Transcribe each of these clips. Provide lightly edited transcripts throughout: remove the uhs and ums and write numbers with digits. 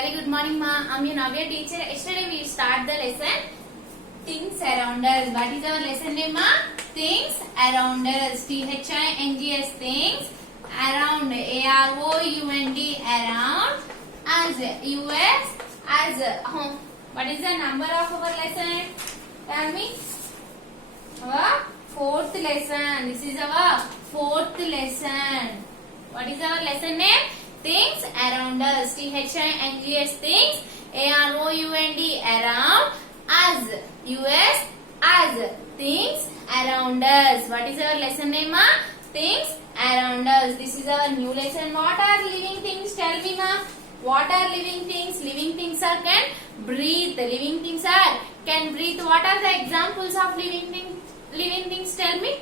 Very good morning, ma. I'm your Navya teacher. Yesterday we start the lesson Things Around Us. What is our lesson name, ma? Things Around Us. THINGS. Things Around. AROUND. Around. Us. US. As. What is the number of our lesson? Tell me. Our fourth lesson. This is our fourth lesson. What is our lesson name? Things around us. THINGS. Things. AROUND. Around us. US. Us. Things around us. What is our lesson name, ma? Things around us. This is our new lesson. What are living things? Tell me, ma. What are living things? Living things are can breathe. Living things are can breathe. What are the examples of living things? Living things, tell me.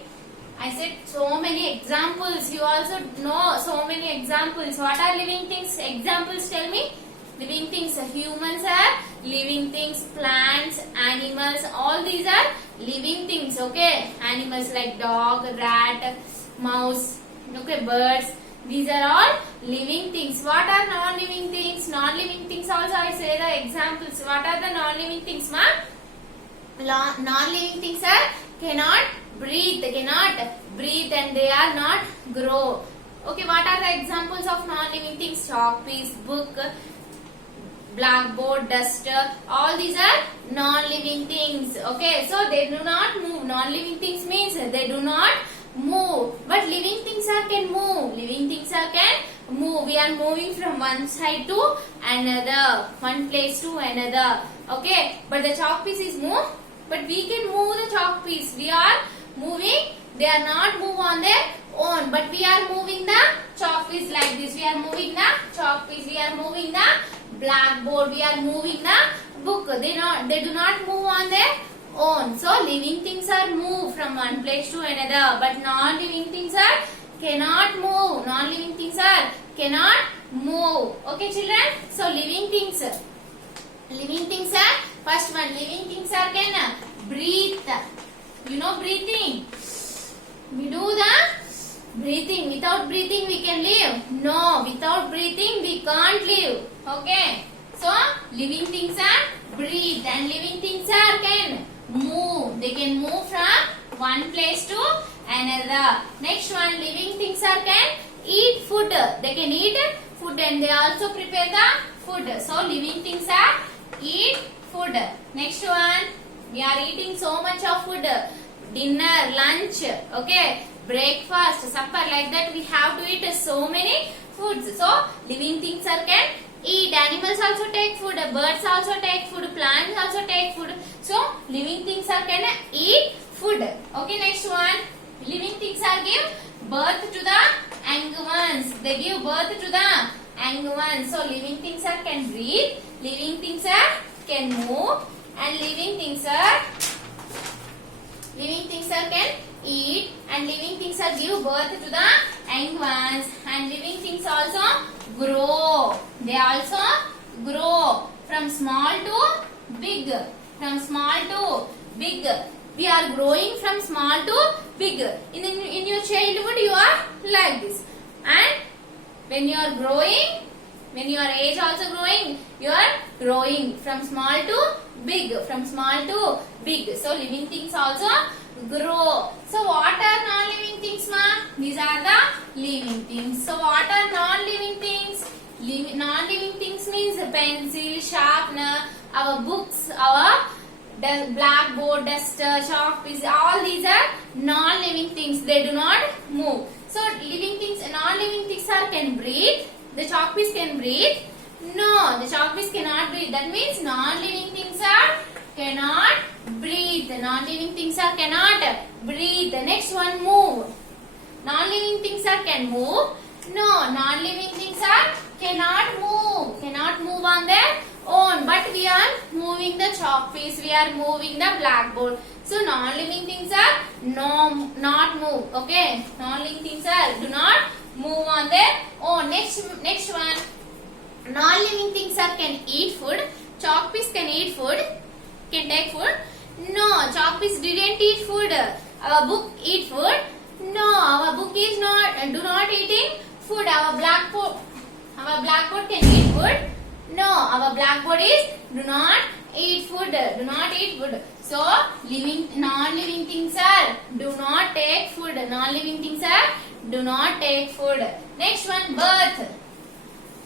I said so many examples. You also know so many examples. What are living things? Examples, tell me. Living things, humans are living things, plants, animals, all these are living things, okay? Animals like dog, rat, mouse, okay, birds. These are all living things. What are non-living things? Non-living things also I say the examples. What are the non-living things, ma? Non-living things are cannot breathe, and they are not grow. Okay, what are the examples of non-living things? Chalk piece, book, blackboard, duster, all these are non-living things. Okay, so they do not move. Non-living things means they do not move, but living things are can move. Living things are can move. We are moving from one side to another, one place to another. Okay, but the chalk piece is move, but we can move the chalk piece. We are moving. They are not move on their own, but we are moving the chalk piece like this. We are moving the chalk piece. We are moving the blackboard. We are moving the book. They do not move on their own. So living things are move from one place to another, but non-living things are cannot move. Non-living things are cannot move. Okay, children. So living things are first one. Living things are can breathe. You know breathing. We do the breathing. Without breathing we can live. No, without breathing we can't live. Okay. So living things are breathe, and living things are can move. They can move from one place to another. Next one, living things are can eat food. They can eat food, and they also prepare the food. So living things are eat food. Next one, we are eating so much of food. Dinner, lunch, okay, breakfast, supper, like that we have to eat so many foods. So living things are can eat. Animals also take food, birds also take food, plants also take food. So living things are can eat food. Okay, next one, living things are give birth to the young ones. They give birth to the young ones. So living things are can breathe, living things are can move, and living things are can eat, and living things are give birth to the young ones, and living things also grow. They also grow from small to big. From small to big. We are growing from small to big. In your childhood you are like this, and when you are growing, when your age also growing, you are growing from small to big, from small to big. So living things also grow. So what are non-living things, ma? These are the living things. So what are non-living things? Non-living things means pencil, sharpener, our books, our blackboard, duster, chalk piece, all these are non-living things. They do not move. So living things, non-living things are can breathe. The chalk piece can breathe. No, the chalk piece cannot breathe. That means non-living things are cannot breathe. Non-living things are cannot breathe. The next one, move. Non-living things are can move. No, non-living things are cannot move. Cannot move on their own. But we are moving the chalk piece. We are moving the blackboard. So non-living things are not move. Okay. Non-living things are do not move on their own. Next one. Non-living things are can eat food. Chalk piece can eat food. Can take food. No, chalk piece didn't eat food. Our book eat food. No, our book is not do not eating food. Our blackboard can eat food. No, our blackboard is do not eat food. Do not eat food. So non-living things are do not take food. Non-living things are do not take food. Next one, birth.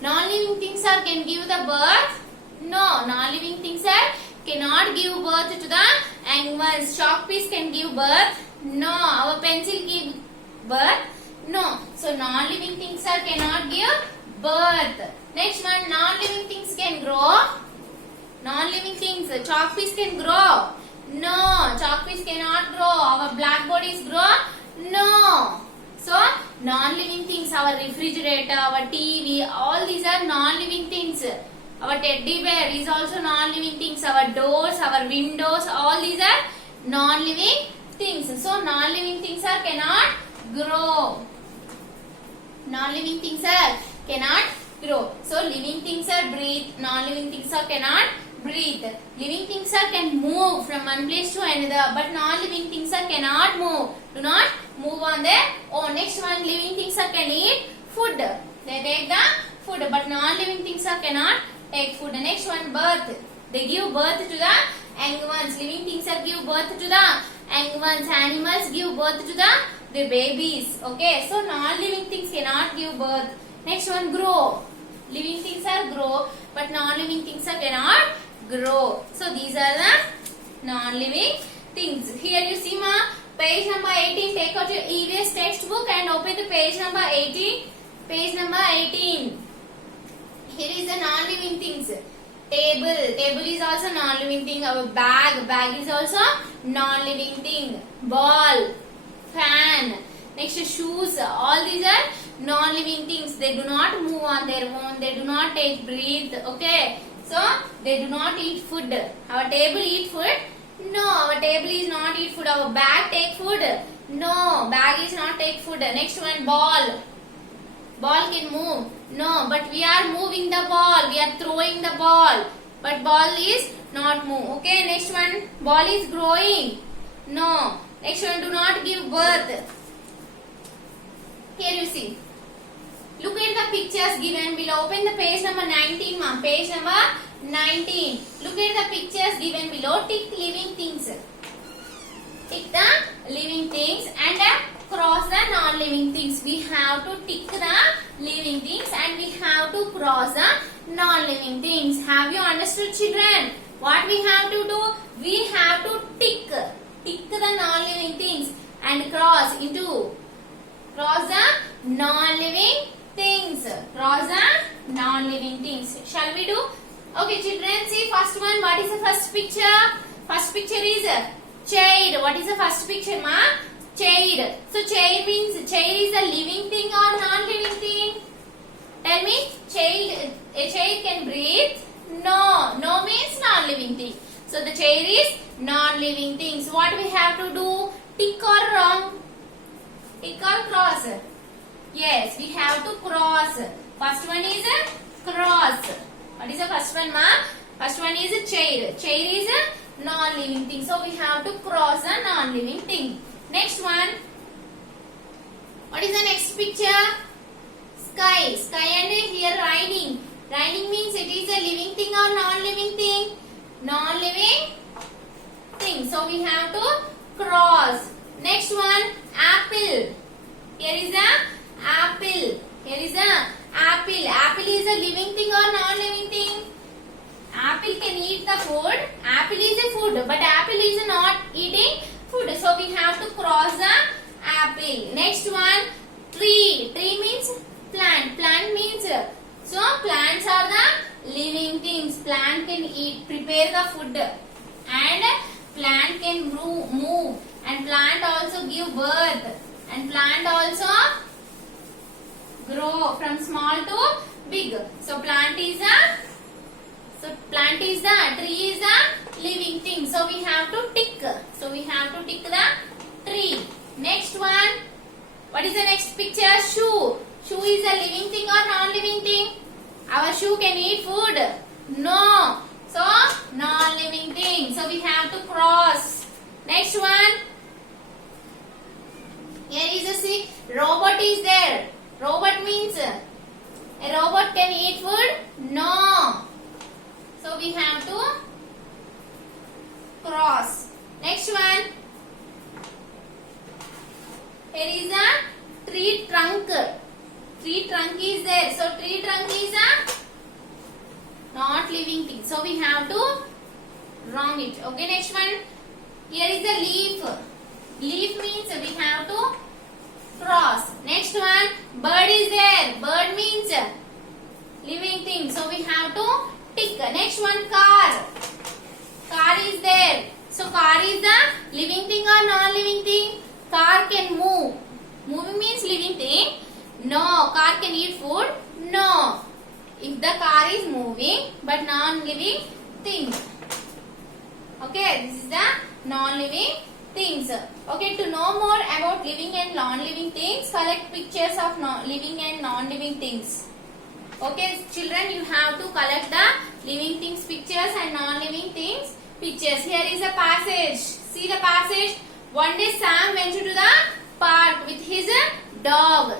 Non-living things are can give the birth. No, non-living things are cannot give birth to the young ones. Chalk piece can give birth. No, our pencil give birth. No, so non-living things are cannot give birth. Next one, non-living things can grow. Non-living things, chalk piece can grow. No, chalk piece cannot grow. Our blackboard is grow. No. So non-living things, our refrigerator, our TV, all these are non-living things. Our teddy bear is also non-living things. Our doors, our windows, all these are non-living things. So non-living things are cannot grow. Non-living things are cannot grow. So living things are breathe. Non-living things are cannot breathe. Living things are can move from one place to another, but non-living things are cannot move. Do not move on their own. Next one, living things are can eat food. They take the food, but non-living things are cannot take food. Next one, birth. They give birth to the young ones. Living things are give birth to the young ones. Animals give birth to the babies. Okay, so non-living things cannot give birth. Next one, grow. Living things are grow, but non-living things are cannot grow. So these are the non-living things. Here you see ma, page number 18. Take out your EVS textbook and open the page number 18. Page number 18. Here is the non-living things. Table. Table is also non-living thing. Our bag. Bag is also non-living thing. Ball. Fan. Next, shoes. All these are non-living things. They do not move on their own. They do not take breathe. Okay. So they do not eat food. Our table eat food. No, our table is not eat food. Our bag take food. No, bag is not take food. Next one, ball. Ball can move. No, but we are moving the ball. We are throwing the ball. But ball is not move. Okay, next one, ball is growing. No. Next one, do not give birth. Here you see. Look at the pictures given below. Open the page number 19, ma'am. Page number 19. Look at the pictures given below. Tick living things. Tick the living things and cross the non-living things. We have to tick the living things and we have to cross the non-living things. Have you understood, children? What we have to do? We have to tick the non-living things and cross the non-living things. Cross the non-living things. Shall we do? Okay, children, see first one. What is the first picture? First picture is chair. What is the first picture, ma? Chair. So chair means chair is a living thing or non-living thing? Tell me. A chair can breathe? No. No means non-living thing. So the chair is non-living thing. So what we have to do? Tick or wrong? Tick or cross? Yes, we have to cross. First one is a cross. What is the first one, ma? First one is a chair. Chair is a non-living thing. So we have to cross a non-living thing. Next one. What is the next picture? Sky. Sky and here riding. Riding means it is a living thing or non-living thing? Non-living thing. So we have to cross. Next one. Apple. Here is a apple. Here is a apple. Apple is a living thing or non-living thing? Apple can eat the food. Apple is a food, but apple is not eating food. So we have to cross the apple. Next one, tree. Tree means plant. Plant means, so plants are the living things. Plant can eat, prepare the food, and plant can move, and plant also give birth, and plant also grow from small to big. So plant is the tree is a living thing. So we have to tick. So we have to tick the tree. Next one. What is the next picture? Shoe. Shoe is a living thing or non-living thing? Our shoe can eat food? No. So non-living thing. So we have to cross. Next one. Here is a see. Robot is there. Robot means a robot can eat food? No. trunk is there. So tree trunk is a not living thing. So we have to wrong it. Okay, next one. Here is a leaf. Leaf means we have to cross. Next one. Bird is there. Bird means living thing. So we have to tick. Next one. Car. Car is there. So car is the living thing or non-living thing? Car can move. Moving means living thing. No. Car can eat food? No. If the car is moving but non-living thing. Okay, this is the non-living things. Okay, to know more about living and non-living things, collect pictures of living and non-living things. Okay, children, you have to collect the living things pictures and non-living things pictures. Here is a passage. See the passage. One day Sam went to the park with his dog.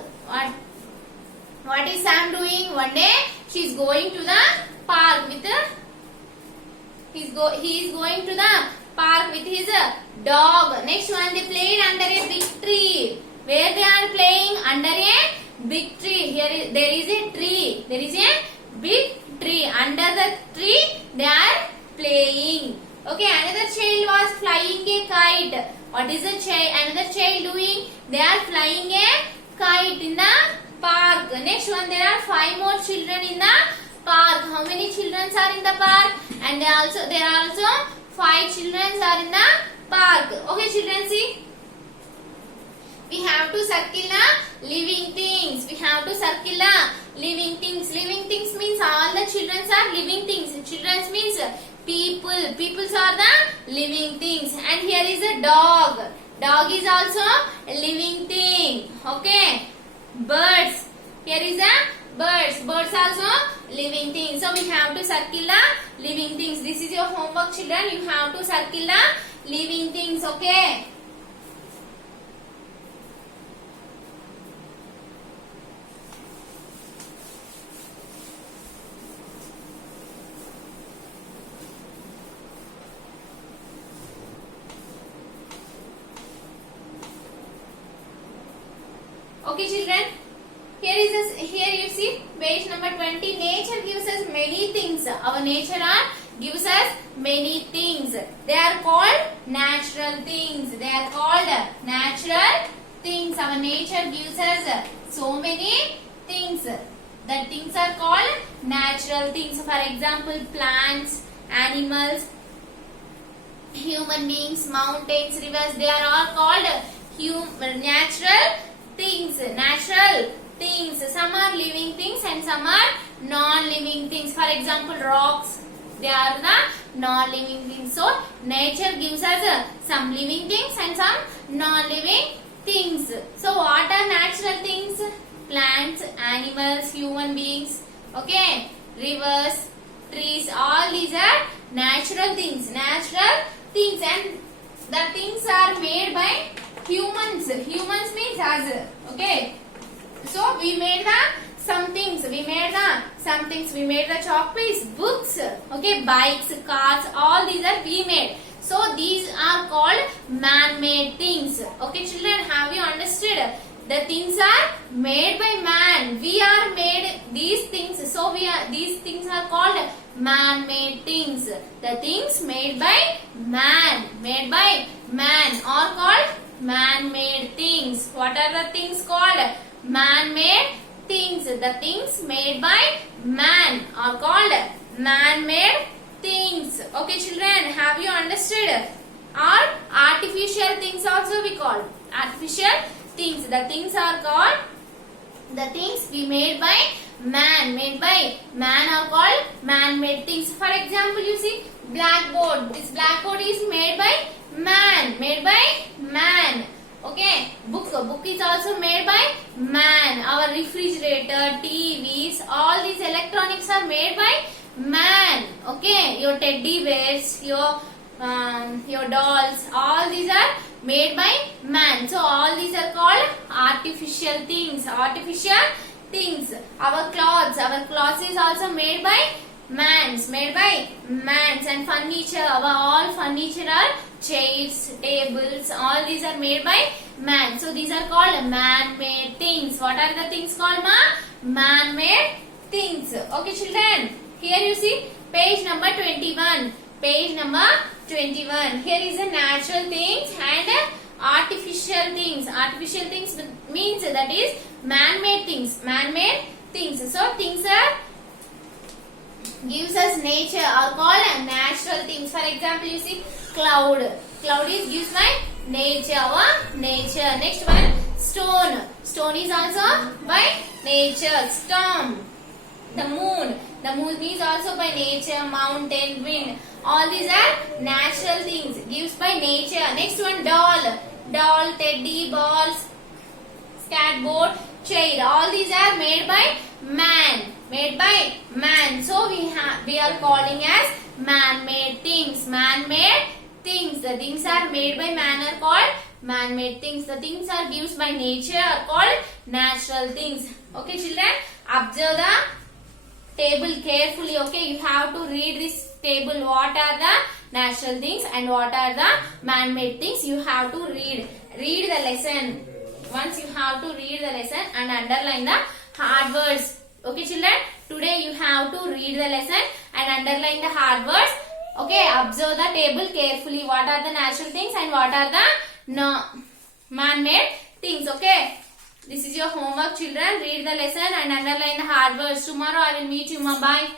What is Sam doing? One day she is going to the park with he is going to the park with his dog. Next one, they played under a big tree. Where they are playing? Under a big tree. Here there is a tree. There is a big tree. Under the tree they are playing. Okay, another child was flying a kite. What is another child doing? They are flying a kite in the park. Next one, there are 5 more children in the park. How many children are in the park? And there are also 5 children are in the park. Okay, children, see. We have to circle the living things. We have to circle the living things. Living things means all the children are living things. Children means people. Peoples are the living things. And here is a dog. Dog is also a living thing. Okay. Birds. Here is a birds. Birds also living things. So we have to circle the living things. This is your homework, children. You have to circle the living things. Okay. Okay, children. Here you see page number 20. Nature gives us many things. Our nature gives us many things. They are called natural things. They are called natural things. Our nature gives us so many things. The things are called natural things. For example, plants, animals, human beings, mountains, rivers. They are all called natural things. Natural things. Some are living things and some are non-living things. For example, rocks. They are the non-living things. So, nature gives us some living things and some non-living things. So, what are natural things? Plants, animals, human beings, okay, rivers, trees. All these are natural things. Natural things, and the things are made by humans. Humans means us. Okay. So we made some things. We made the chalk piece, books, okay, bikes, cars. All these are we made. So these are called man-made things. Okay, children, have you understood? The things are made by man. We are made these things. So these things are called man-made things. The things made by man, are called man-made things. What are the things called? Man-made things. The things made by man are called man-made things. Okay, children, have you understood? Or artificial things also we call artificial things. The things are called the things we made by man. Are called man-made things. For example, you see blackboard. This blackboard is made by man. Okay, book is also made by man. Our refrigerator, TVs, all these electronics are made by man. Okay, your teddy bears, your dolls, all these are made by man. So all these are called artificial things. Our clothes is also made by mans. And furniture, all furniture are chairs, tables, all these are made by man. So these are called man-made things. What are the things called, ma? man-made things. Okay, children. Here you see page number 21. Page number 21. Here is the natural things and artificial things. Artificial things means that is man-made things. Man-made things. So things are gives us nature are called natural things. For example, you see cloud. Cloud is gives by nature or nature. Next one, stone. Stone is also by nature. Storm. The moon. The moon is also by nature. Mountain, wind. All these are natural things gives by nature. Next one, doll. Doll, teddy, balls, skateboard, chair. All these are made by man. Made by man. So we are calling as man-made things. Man-made things. The things are made by man are called man-made things. The things are given by nature are called natural things. Okay, children. Observe the table carefully. Okay, you have to read this table. What are the natural things and what are the man-made things? You have to read. Read the lesson. Once you have to read the lesson and underline the hard words. Okay, children. Today you have to read the lesson and underline the hard words. Okay, observe the table carefully. What are the natural things and what are the man-made things? Okay. This is your homework, children. Read the lesson and underline the hard words. Tomorrow I will meet you. Bye.